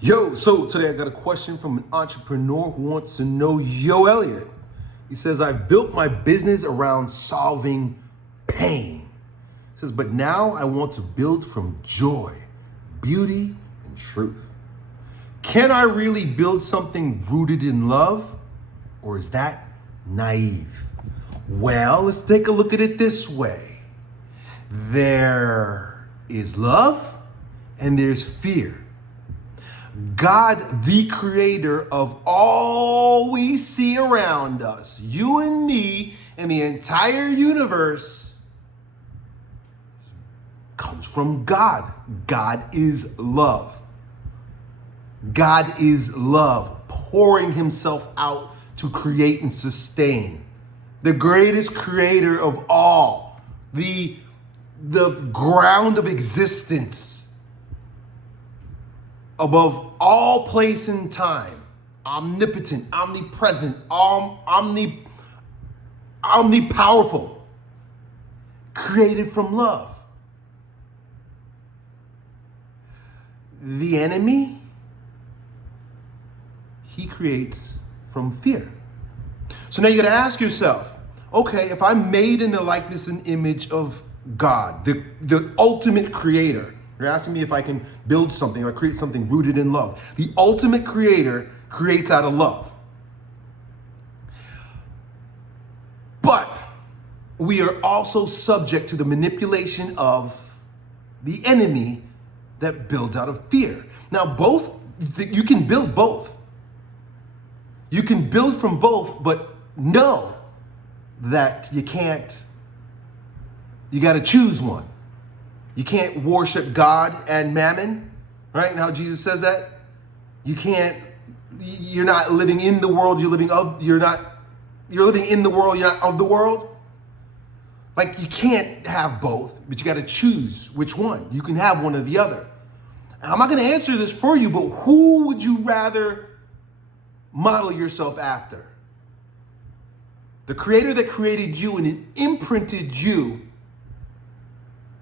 So today I got a question from an entrepreneur who wants to know, Elliott. He says, I've built my business around solving pain. He says, but now I want to build from joy, beauty, and truth. Can I really build something rooted in love, or is that naive? Well, let's take a look at it this way. There is love and there's fear. God, the creator of all we see around us, you and me, and the entire universe, comes from God. God is love. God is love, pouring himself out to create and sustain. The greatest creator of all, the ground of existence, above all place and time, omnipotent, omnipresent, omnipowerful, created from love. The enemy, he creates from fear. So now you gotta ask yourself, okay, if I'm made in the likeness and image of God, the ultimate creator, you're asking me if I can build something or create something rooted in love. The ultimate creator creates out of love. But we are also subject to the manipulation of the enemy that builds out of fear. Now, you can build both. You can build from both, but know that you can't. You got to choose one. You can't worship God and mammon, right? Now Jesus says that. You're not living in the world, you're living in the world, you're not of the world. Like, you can't have both, but you got to choose which one. You can have one or the other. And I'm not going to answer this for you, but who would you rather model yourself after? The creator that created you and imprinted you,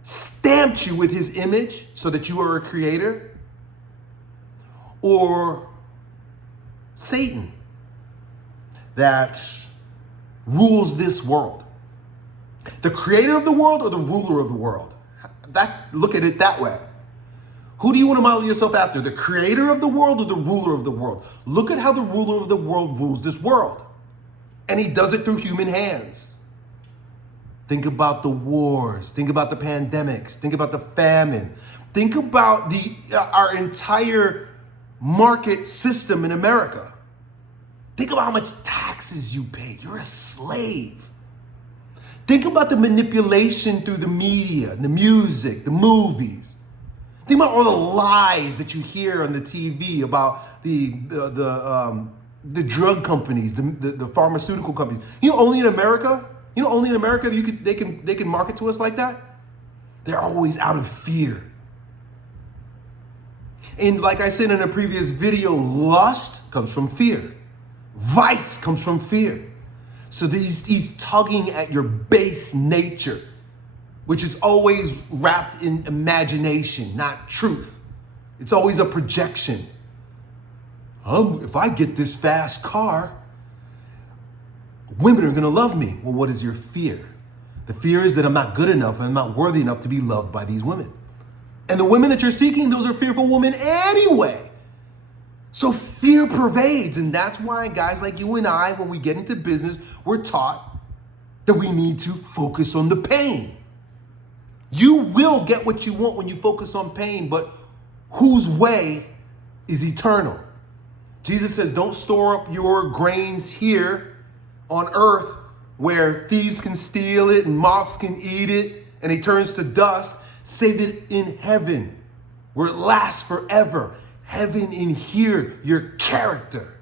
stamped you with his image so that you are a creator, or Satan that rules this world? The creator of the world or the ruler of the world? Look at it that way. Who do you want to model yourself after? The creator of the world or the ruler of the world? Look at how the ruler of the world rules this world. And he does it through human hands. Think about the wars. Think about the pandemics. Think about the famine. Think about our entire market system in America. Think about how much taxes you pay. You're a slave. Think about the manipulation through the media, the music, the movies. Think about all the lies that you hear on the TV about the drug companies, the pharmaceutical companies. Only in America they can market to us like that. They're always out of fear. And like I said in a previous video, lust comes from fear. Vice comes from fear. So he's tugging at your base nature, which is always wrapped in imagination, not truth. It's always a projection. If I get this fast car, women are going to love me. Well, what is your fear? The fear is that I'm not good enough and I'm not worthy enough to be loved by these women. And the women that you're seeking, those are fearful women anyway. So fear pervades. And that's why guys like you and I, when we get into business, we're taught that we need to focus on the pain. You will get what you want when you focus on pain, but whose way is eternal? Jesus says, don't store up your grains here on earth where thieves can steal it and moths can eat it and it turns to dust. Save it in heaven where it lasts forever. Heaven in here, your character,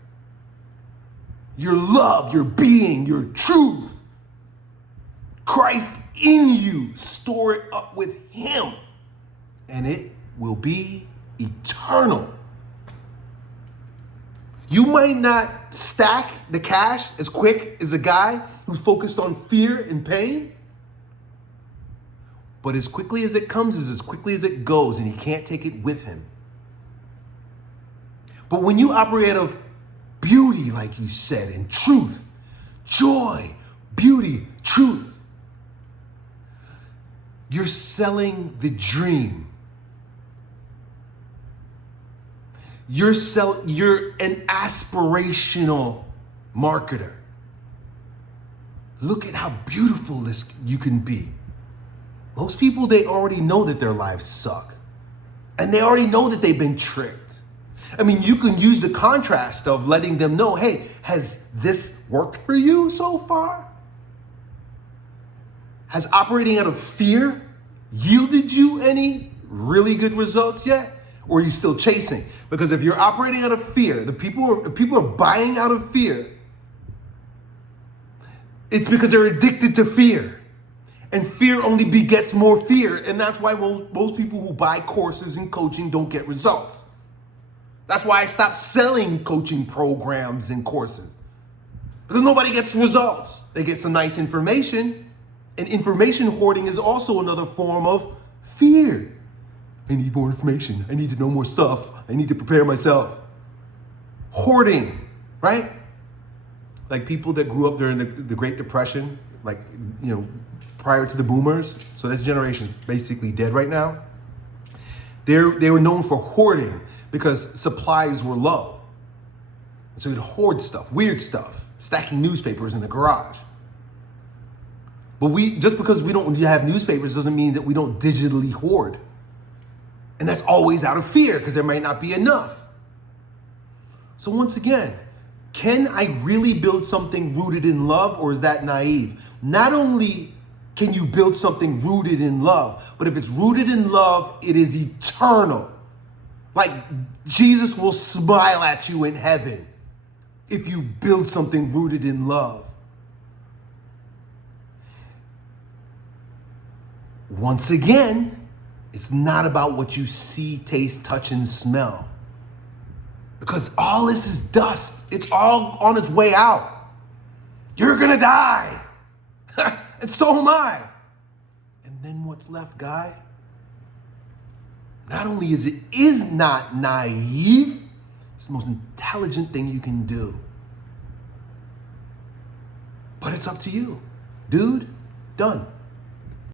your love, your being, your truth. Christ in you, store it up with him and it will be eternal. You might not stack the cash as quick as a guy who's focused on fear and pain, but as quickly as it comes is as quickly as it goes, and he can't take it with him. But when you operate out of beauty, like you said, and truth, joy, beauty, truth, you're selling the dream. You're an aspirational marketer. Look at how beautiful you can be. Most people, they already know that their lives suck. And they already know that they've been tricked. I mean, you can use the contrast of letting them know, hey, has this worked for you so far? Has operating out of fear yielded you any really good results yet? Or are you still chasing? Because if you're operating out of fear, if people are buying out of fear, it's because they're addicted to fear. And fear only begets more fear. And that's why most people who buy courses and coaching don't get results. That's why I stopped selling coaching programs and courses. Because nobody gets results. They get some nice information. And information hoarding is also another form of fear. I need more information. I need to know more stuff. I need to prepare myself. Hoarding, right? Like people that grew up during the Great Depression, like, prior to the boomers. So this generation basically dead right now. They were known for hoarding because supplies were low. So you'd hoard stuff, weird stuff, stacking newspapers in the garage. But just because we don't have newspapers doesn't mean that we don't digitally hoard. And that's always out of fear because there might not be enough. So once again, can I really build something rooted in love, or is that naive? Not only can you build something rooted in love, but if it's rooted in love, it is eternal. Like Jesus will smile at you in heaven if you build something rooted in love. Once again, it's not about what you see, taste, touch, and smell. Because all this is dust. It's all on its way out. You're gonna die. And so am I. And then what's left, guy? Not only is not naive, it's the most intelligent thing you can do. But it's up to you. Dude, done.